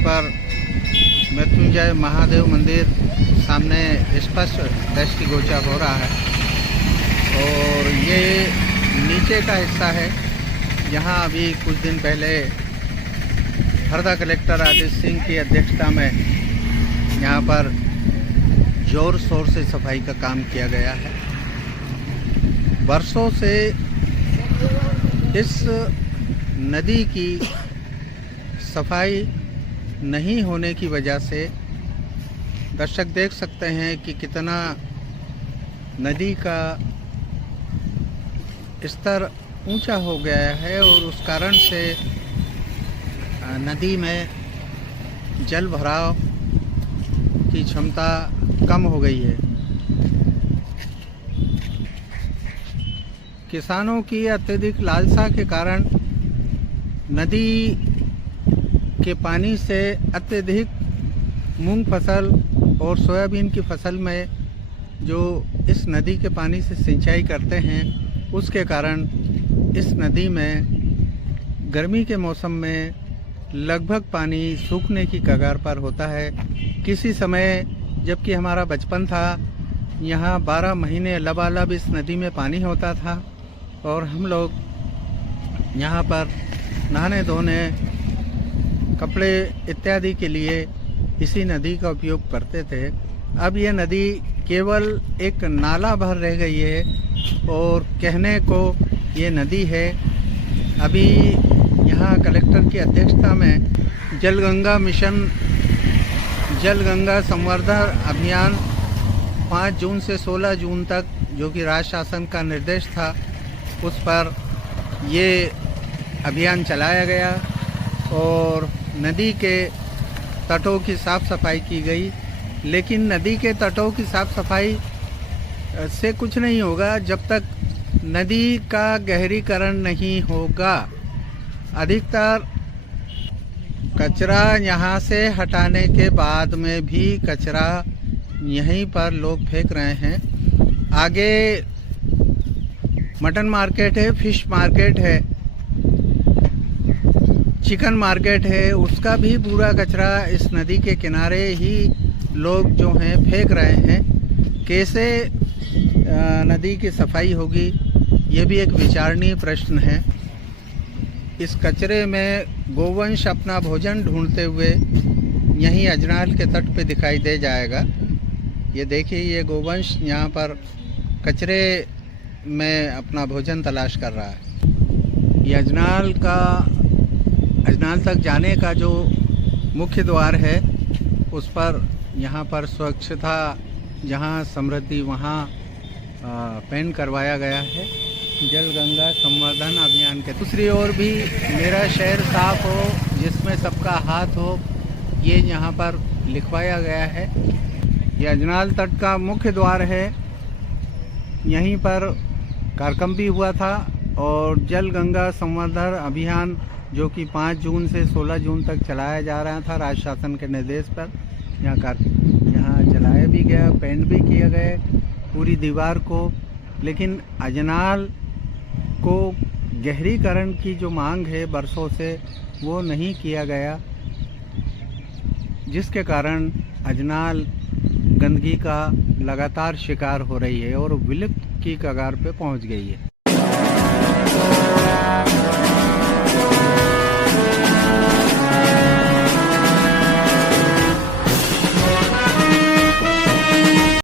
पर मृत्युंजय महादेव मंदिर सामने स्पष्ट दृष्टिगोचर हो रहा है और ये नीचे का हिस्सा है। यहाँ अभी कुछ दिन पहले हरदा कलेक्टर आदित्य सिंह की अध्यक्षता में यहाँ पर जोर शोर से सफाई का काम किया गया है। वर्षों से इस नदी की सफाई नहीं होने की वजह से दर्शक देख सकते हैं कि कितना नदी का स्तर ऊंचा हो गया है और उस कारण से नदी में जल भराव की क्षमता कम हो गई है। किसानों की अत्यधिक लालसा के कारण नदी के पानी से अत्यधिक मूंग फसल और सोयाबीन की फसल में जो इस नदी के पानी से सिंचाई करते हैं उसके कारण इस नदी में गर्मी के मौसम में लगभग पानी सूखने की कगार पर होता है। किसी समय जबकि हमारा बचपन था यहाँ 12 महीने लबालब इस नदी में पानी होता था और हम लोग यहाँ पर नहाने धोने कपड़े इत्यादि के लिए इसी नदी का उपयोग करते थे। अब ये नदी केवल एक नाला भर रह गई है और कहने को ये नदी है। अभी यहाँ कलेक्टर की अध्यक्षता में जलगंगा मिशन जलगंगा संवर्धन अभियान 5 जून से 16 जून तक जो कि राज्य शासन का निर्देश था उस पर ये अभियान चलाया गया और नदी के तटों की साफ़ सफाई की गई। लेकिन नदी के तटों की साफ़ सफाई से कुछ नहीं होगा जब तक नदी का गहरीकरण नहीं होगा। अधिकतर कचरा यहाँ से हटाने के बाद में भी कचरा यहीं पर लोग फेंक रहे हैं। आगे मटन मार्केट है, फिश मार्केट है, चिकन मार्केट है, उसका भी पूरा कचरा इस नदी के किनारे ही लोग जो हैं फेंक रहे हैं। कैसे नदी की सफाई होगी ये भी एक विचारणीय प्रश्न है। इस कचरे में गोवंश अपना भोजन ढूंढते हुए यहीं अजनाल के तट पे दिखाई दे जाएगा। ये देखिए ये गोवंश यहाँ पर कचरे में अपना भोजन तलाश कर रहा है। ये अजनाल तक जाने का जो मुख्य द्वार है उस पर यहाँ पर स्वच्छता जहाँ समृद्धि वहाँ पेंट करवाया गया है जलगंगा संवर्धन अभियान के। दूसरी ओर भी मेरा शहर साफ हो जिसमें सबका हाथ हो ये यहाँ पर लिखवाया गया है। ये अजनाल तट का मुख्य द्वार है। यहीं पर कार्यक्रम भी हुआ था और जलगंगा संवर्धन अभियान जो कि 5 जून से 16 जून तक चलाया जा रहा था राज्य शासन के निर्देश पर यहाँ चलाया भी गया, पेंट भी किया गया पूरी दीवार को। लेकिन अजनाल को गहरीकरण की जो मांग है बरसों से वो नहीं किया गया जिसके कारण अजनाल गंदगी का लगातार शिकार हो रही है और विलुप्त की कगार पे पहुंच गई है।